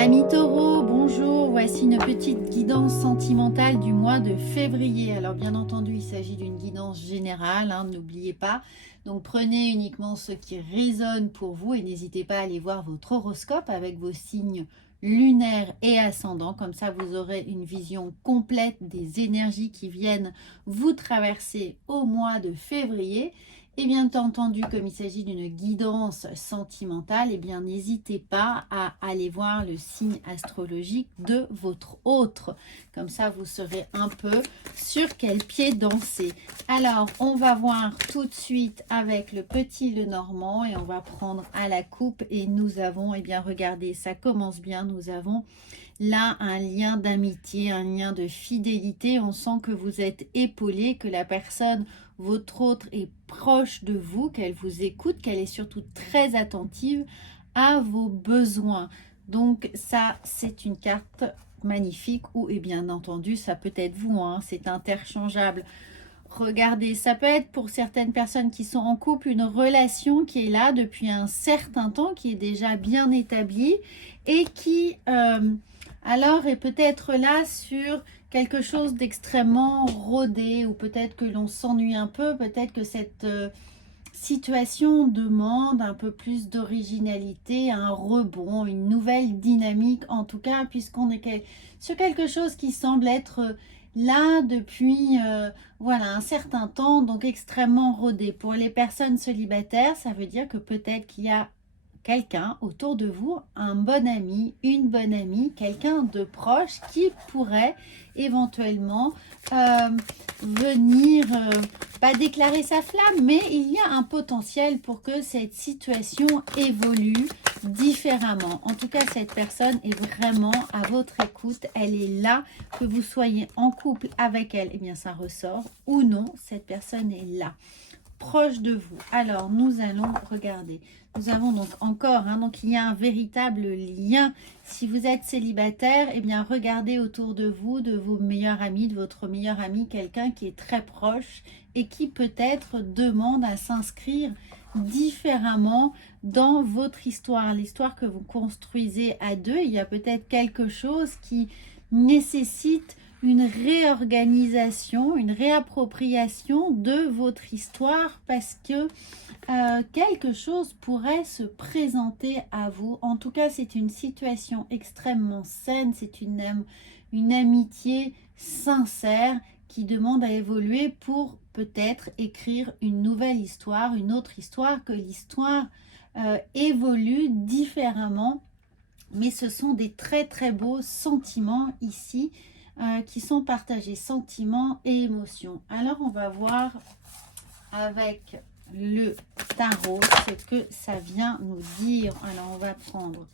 Amis taureaux, bonjour, voici une petite guidance sentimentale du mois de février. Alors bien entendu, il s'agit d'une guidance générale, n'oubliez pas. Donc prenez uniquement ce qui résonne pour vous et n'hésitez pas à aller voir votre horoscope avec vos signes lunaires et ascendants. Comme ça, vous aurez une vision complète des énergies qui viennent vous traverser au mois de février. Et bien entendu, comme il s'agit d'une guidance sentimentale, eh bien n'hésitez pas à aller voir le signe astrologique de votre autre. Comme ça, vous saurez un peu sur quel pied danser. Alors, on va voir tout de suite avec le petit Lenormand et on va prendre à la coupe. Et nous avons, eh bien regardez, ça commence bien, nous avons là un lien d'amitié, un lien de fidélité. On sent que vous êtes épaulé, que la personne, votre autre, est proche de vous, qu'elle vous écoute, qu'elle est surtout très attentive à vos besoins. Donc ça, c'est une carte magnifique ou, et bien entendu, ça peut être vous, c'est interchangeable. Regardez, ça peut être pour certaines personnes qui sont en couple une relation qui est là depuis un certain temps, qui est déjà bien établie et qui alors est peut-être là sur quelque chose d'extrêmement rodé ou peut-être que l'on s'ennuie un peu, peut-être que cette situation demande un peu plus d'originalité, un rebond, une nouvelle dynamique en tout cas, puisqu'on est sur quelque chose qui semble être là depuis voilà un certain temps, donc extrêmement rodé. Pour les personnes célibataires, ça veut dire que peut-être qu'il y a quelqu'un autour de vous, un bon ami, une bonne amie, quelqu'un de proche qui pourrait éventuellement venir, pas déclarer sa flamme, mais il y a un potentiel pour que cette situation évolue différemment. En tout cas, cette personne est vraiment à votre écoute, elle est là, que vous soyez en couple avec elle, et bien ça ressort, ou non, cette personne est là, proche de vous. Alors, nous allons regarder. Nous avons donc encore, donc il y a un véritable lien. Si vous êtes célibataire, eh bien regardez autour de vous, de vos meilleurs amis, de votre meilleur ami, quelqu'un qui est très proche et qui peut-être demande à s'inscrire différemment dans votre histoire, l'histoire que vous construisez à deux. Il y a peut-être quelque chose qui nécessite une réorganisation, une réappropriation de votre histoire parce que quelque chose pourrait se présenter à vous. En tout cas, c'est une situation extrêmement saine, c'est une amitié sincère qui demande à évoluer pour peut-être écrire une nouvelle histoire, une autre histoire, que l'histoire évolue différemment. Mais ce sont des très très beaux sentiments ici qui sont partagés, sentiments et émotions. Alors on va voir avec le tarot ce que ça vient nous dire. Alors on va prendre,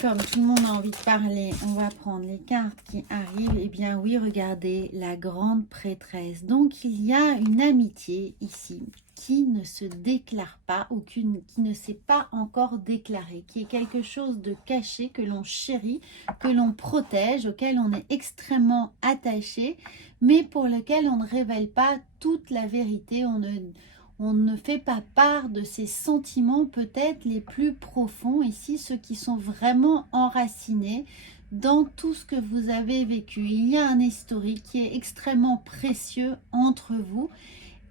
comme tout le monde a envie de parler, on va prendre les cartes qui arrivent. Eh bien oui, regardez, la grande prêtresse. Donc il y a une amitié ici qui ne se déclare pas ou qui ne s'est pas encore déclarée, qui est quelque chose de caché, que l'on chérit, que l'on protège, auquel on est extrêmement attaché, mais pour lequel on ne révèle pas toute la vérité, on ne fait pas part de ses sentiments peut-être les plus profonds ici, ceux qui sont vraiment enracinés dans tout ce que vous avez vécu. Il y a un historique qui est extrêmement précieux entre vous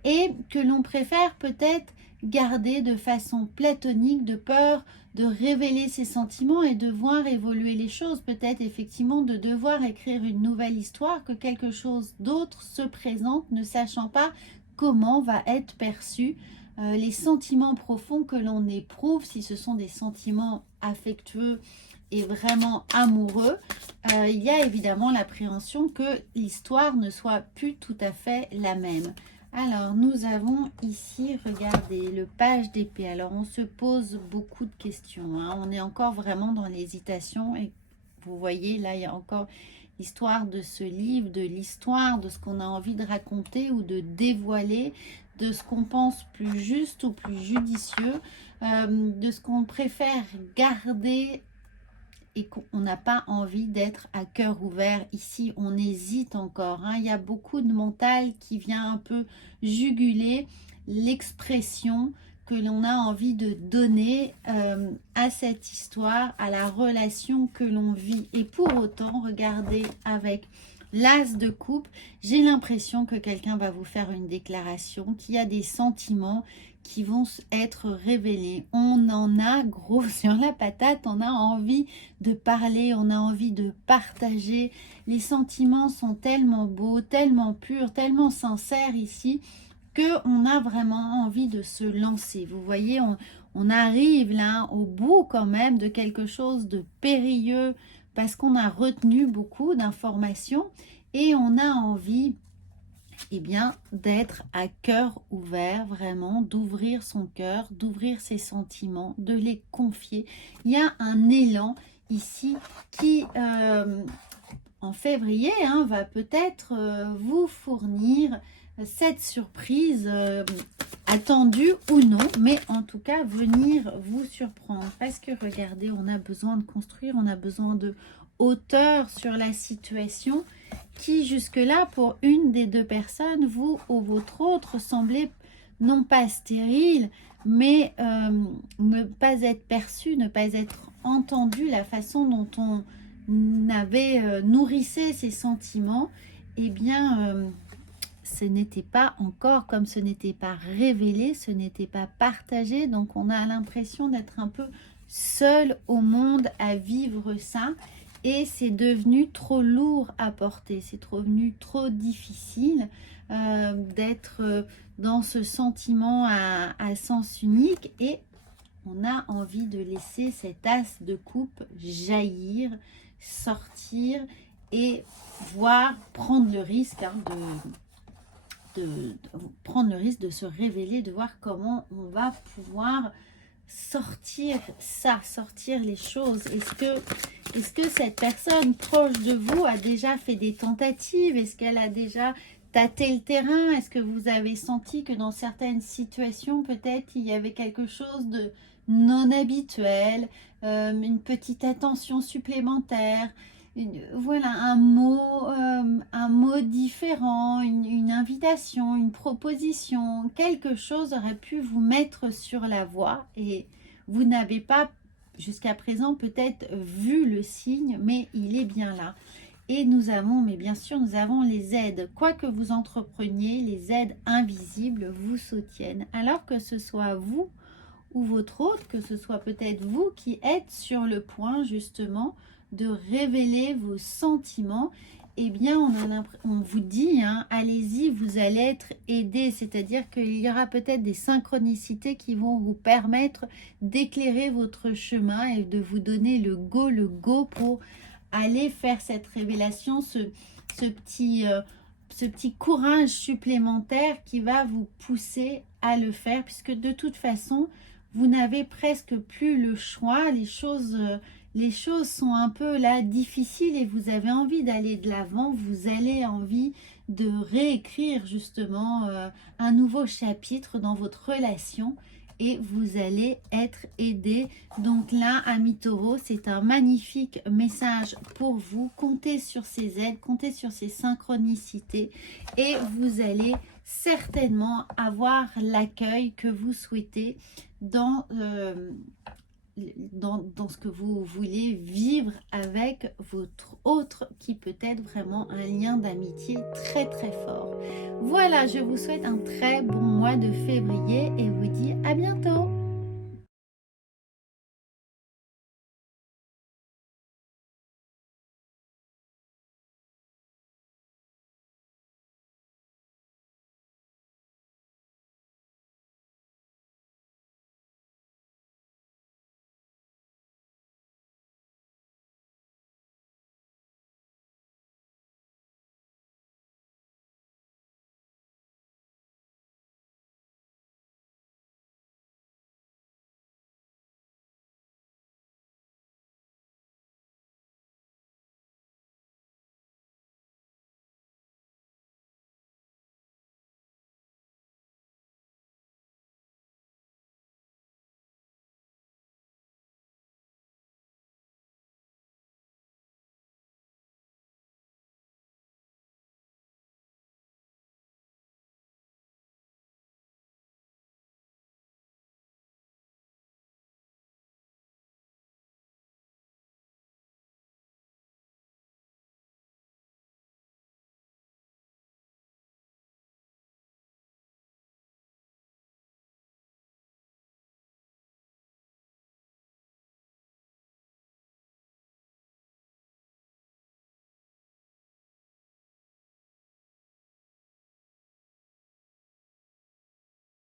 et que l'on préfère peut-être garder de façon platonique, de peur de révéler ses sentiments et de voir évoluer les choses, peut-être effectivement de devoir écrire une nouvelle histoire, que quelque chose d'autre se présente, ne sachant pas comment va être perçu les sentiments profonds que l'on éprouve, si ce sont des sentiments affectueux et vraiment amoureux. Il y a évidemment l'appréhension que l'histoire ne soit plus tout à fait la même. Alors, nous avons ici, regardez, le page d'épée. Alors, on se pose beaucoup de questions. On est encore vraiment dans l'hésitation. Et vous voyez, là, il y a encore l'histoire de ce livre, de l'histoire, de ce qu'on a envie de raconter ou de dévoiler, de ce qu'on pense plus juste ou plus judicieux, de ce qu'on préfère garder et qu'on n'a pas envie d'être à cœur ouvert. Ici, on hésite encore. Il y a beaucoup de mental qui vient un peu juguler l'expression que l'on a envie de donner à cette histoire, à la relation que l'on vit. Et pour autant, regardez avec l'as de coupe, j'ai l'impression que quelqu'un va vous faire une déclaration, qu'il y a des sentiments qui vont être révélés. On en a gros sur la patate, on a envie de parler, on a envie de partager. Les sentiments sont tellement beaux, tellement purs, tellement sincères ici, qu'on a vraiment envie de se lancer. Vous voyez, on arrive là au bout quand même de quelque chose de périlleux parce qu'on a retenu beaucoup d'informations et on a envie bien d'être à cœur ouvert, vraiment, d'ouvrir son cœur, d'ouvrir ses sentiments, de les confier. Il y a un élan ici qui, en février, va peut-être vous fournir cette surprise attendue ou non, mais en tout cas venir vous surprendre. Parce que regardez, on a besoin de construire, on a besoin de hauteur sur la situation qui jusque-là, pour une des deux personnes, vous ou votre autre, semblait non pas stérile, mais ne pas être perçu, ne pas être entendu, la façon dont on avait nourrissé ses sentiments, eh bien, ce n'était pas encore, comme ce n'était pas révélé, ce n'était pas partagé, donc on a l'impression d'être un peu seul au monde à vivre ça. Et c'est devenu trop lourd à porter, c'est devenu trop difficile d'être dans ce sentiment à sens unique. Et on a envie de laisser cet as de coupe jaillir, sortir et voir, prendre le risque de prendre le risque de se révéler, de voir comment on va pouvoir sortir ça, sortir les choses. Est-ce que cette personne proche de vous a déjà fait des tentatives? Est-ce qu'elle a déjà tâté le terrain? Est-ce que vous avez senti que dans certaines situations, peut-être, il y avait quelque chose de non habituel, une petite attention supplémentaire, voilà, un mot différent, une invitation, une proposition, quelque chose aurait pu vous mettre sur la voie et vous n'avez pas jusqu'à présent peut-être vu le signe, mais il est bien là. Et nous avons, mais bien sûr, nous avons les aides. Quoi que vous entrepreniez, les aides invisibles vous soutiennent. Alors que ce soit vous ou votre autre, que ce soit peut-être vous qui êtes sur le point justement de révéler vos sentiments, eh bien on vous dit, allez-y, vous allez être aidé, c'est-à-dire qu'il y aura peut-être des synchronicités qui vont vous permettre d'éclairer votre chemin et de vous donner le go pour aller faire cette révélation, ce petit courage supplémentaire qui va vous pousser à le faire, puisque de toute façon, vous n'avez presque plus le choix, les choses sont un peu là difficiles et vous avez envie d'aller de l'avant, vous avez envie de réécrire justement un nouveau chapitre dans votre relation et vous allez être aidé. Donc là, amis taureaux, c'est un magnifique message pour vous. Comptez sur ces aides, comptez sur ces synchronicités et vous allez certainement avoir l'accueil que vous souhaitez dans ce que vous voulez vivre avec votre autre qui peut être vraiment un lien d'amitié très très fort. Voilà, je vous souhaite un très bon mois de février et vous dis à bientôt.